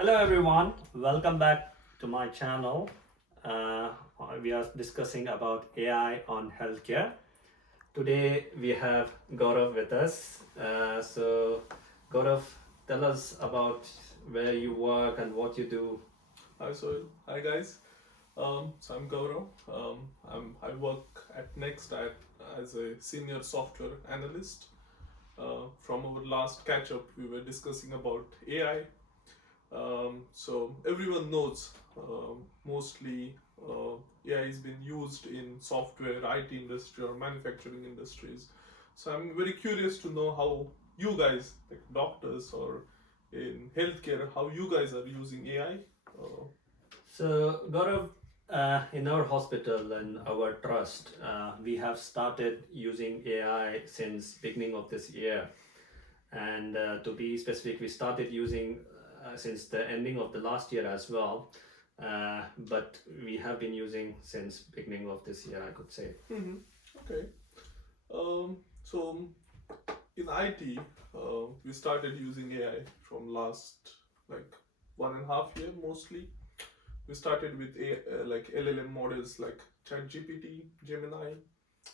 Hello everyone, welcome back to my channel. Uh, we are discussing about AI on healthcare. Today we have Gaurav with us. Gaurav, tell us about where you work and what you do. Hi Soil. Hi guys. So I'm Gaurav. I work at Next as a senior software analyst. From our last catch up, we were discussing about AI. So everyone knows mostly AI has been used in software, IT industry, or manufacturing industries. So I'm very curious to know how you guys, like doctors or in healthcare, how you guys are using AI. Uh, So, Gaurav, in our hospital and our trust, we have started using AI since beginning of this year. And to be specific, we started using since the ending of the last year as well. But we have been using since beginning of this year, I could say. Mm-hmm. Okay. So in IT, we started using AI from last like 1.5 year mostly. We started with like LLM models like ChatGPT, Gemini.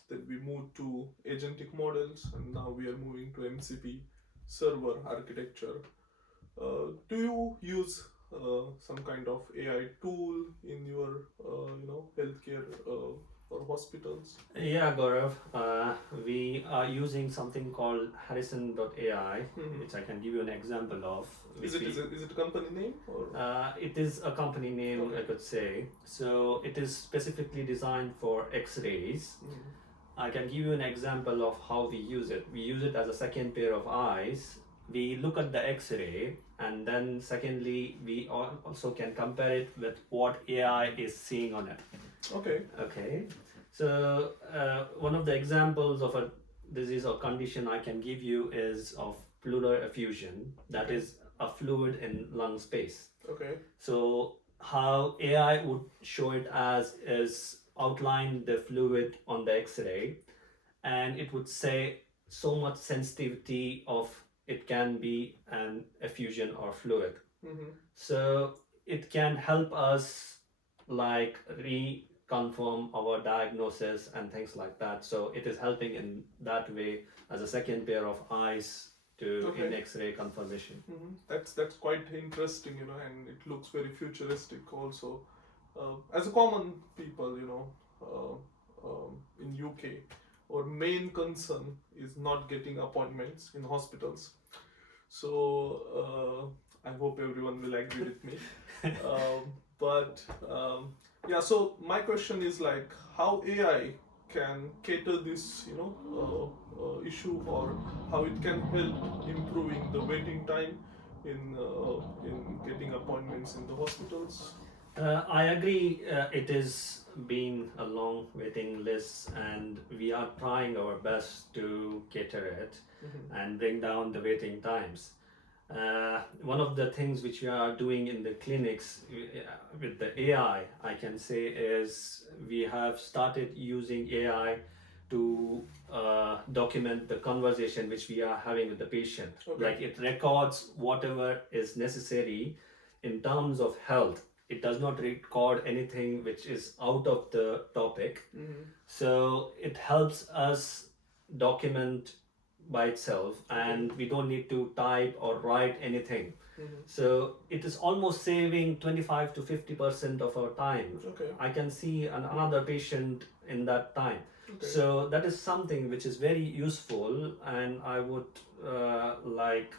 Then we moved to agentic models, and now we are moving to MCP server architecture. Do you use some kind of AI tool in your healthcare or hospitals? Yeah, Gaurav, we are using something called Harrison.ai, Mhm. which I can give you an example of. Is Which it we is it a company name or It is a company name, I okay? could say. So it is specifically designed for X-rays. Mhm. I can give you an example of how we use it. We use it as a second pair of eyes. We look at the X-ray, and then secondly, we also can compare it with what AI is seeing on it. Okay. Okay. So one of the examples of a disease or condition I can give you is of pleural effusion. That Okay. is a fluid in lung space. Okay. So how AI would show it as is outline the fluid on the X-ray, and it would say so much sensitivity of it can be an effusion or fluid. Mm-hmm. So it can help us like reconfirm our diagnosis and things like that. So it is helping in that way as a second pair of eyes to in Okay. X-ray confirmation. Mm-hmm. That's quite interesting, and it looks very futuristic also. As a common people, in UK, our main concern is not getting appointments in hospitals. So I hope everyone will agree with me. But yeah, so my question is like how AI can cater this, issue, or how it can help improving the waiting time in getting appointments in the hospitals. I agree. It is been a long waiting list, and we are trying our best to cater it Mm-hmm. and bring down the waiting times. One of the things which we are doing in the clinics with the AI, I can say, is we have started using AI to document the conversation which we are having with the patient. Okay. Like it records whatever is necessary in terms of health. It does not record anything which is out of the topic. Mm-hmm. So it helps us document by itself, and we don't need to type or write anything. Mm-hmm. So it is almost saving 25 to 50% of our time. Okay. I can see another patient in that time. Okay. So that is something which is very useful, and I would like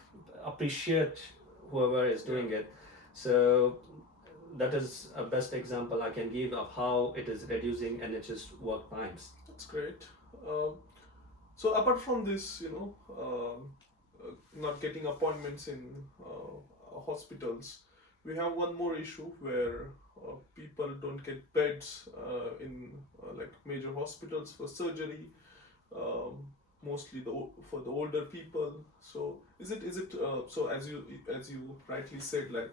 appreciate whoever is doing it. So that is a best example I can give of how it is reducing NHS work times. That's great. Um, So apart from this, not getting appointments in hospitals, we have one more issue where people don't get beds in like major hospitals for surgery. Um, Mostly for the older people. So is it so as you rightly said, like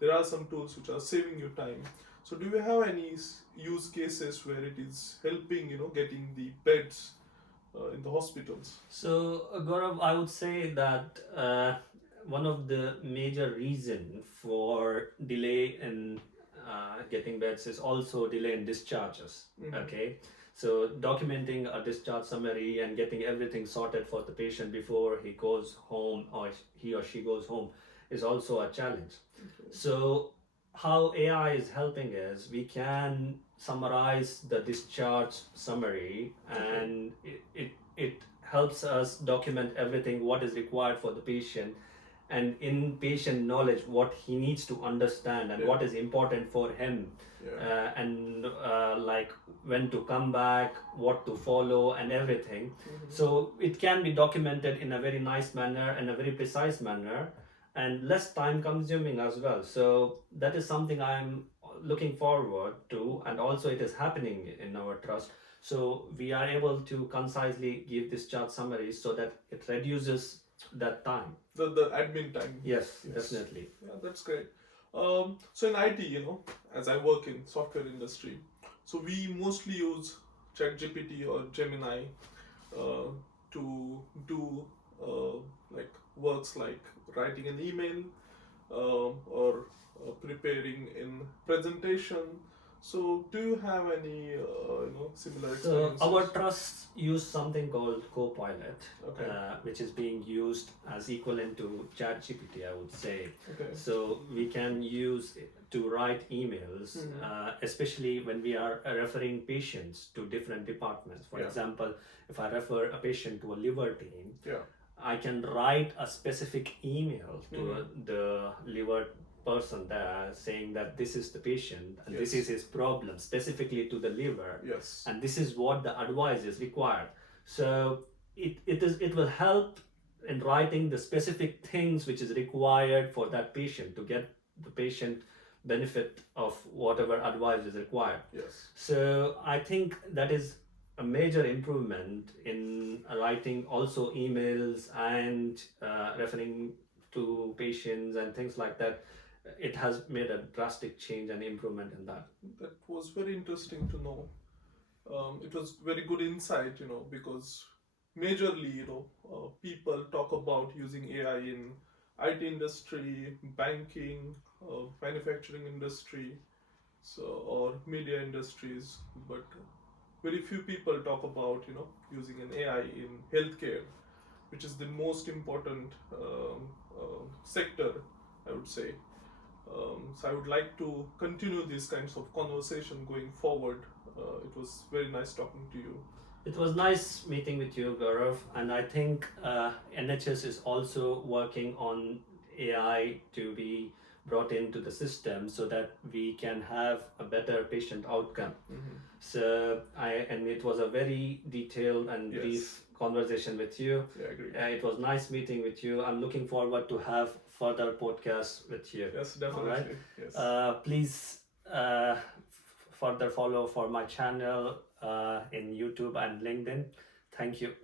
there are some tools which are saving you time. So do you have any use cases where it is helping getting the beds in the hospitals? So, Gaurav, I would say that one of the major reason for delay in getting beds is also delay in discharges. Okay, so documenting a discharge summary and getting everything sorted for the patient before he goes home or he or she goes home is also a challenge. So how AI is helping is we can summarize the discharge summary, and it helps us document everything what is required for the patient, and in patient knowledge what he needs to understand and what is important for him, and like when to come back, what to follow and everything. So it can be documented in a very nice manner and a very precise manner, and less time consuming as well. So that is something I'm looking forward to, and also it is happening in our trust. So we are able to concisely give discharge summaries so that it reduces that time. The admin time. Yes, definitely. Yeah, that's great. So in IT, as I work in software industry, so we mostly use ChatGPT or Gemini to do like works like writing an email or preparing in presentation. So do you have any similar experiences? So our trusts use something called Copilot, Okay. which is being used as equivalent to ChatGPT, I would say. Okay. So we can use it to write emails, especially when we are referring patients to different departments. For example, if I refer a patient to a liver team, I can write a specific email to the liver person there saying that this is the patient and this is his problem specifically to the liver, and this is what the advice is required. So it will help in writing the specific things which is required for that patient to get the patient benefit of whatever advice is required. So I think that is a major improvement in writing also emails and referring to patients and things like that. It has made a drastic change and improvement in that. That was very interesting to know. It was very good insight, because majorly, people talk about using AI in IT industry, banking, manufacturing industry, so or media industries, but very few people talk about using an AI in healthcare, which is the most important sector, I would say. So I would like to continue these kinds of conversation going forward. It was very nice talking to you. It was nice meeting with you, Gaurav, and I think NHS is also working on AI to be brought into the system so that we can have a better patient outcome. So and it was a very detailed and brief conversation with you. Yeah, I agree. It was nice meeting with you. I'm looking forward to have further podcasts with you. Yes, definitely. All right? Yes. Please further follow for my channel in YouTube and LinkedIn. Thank you.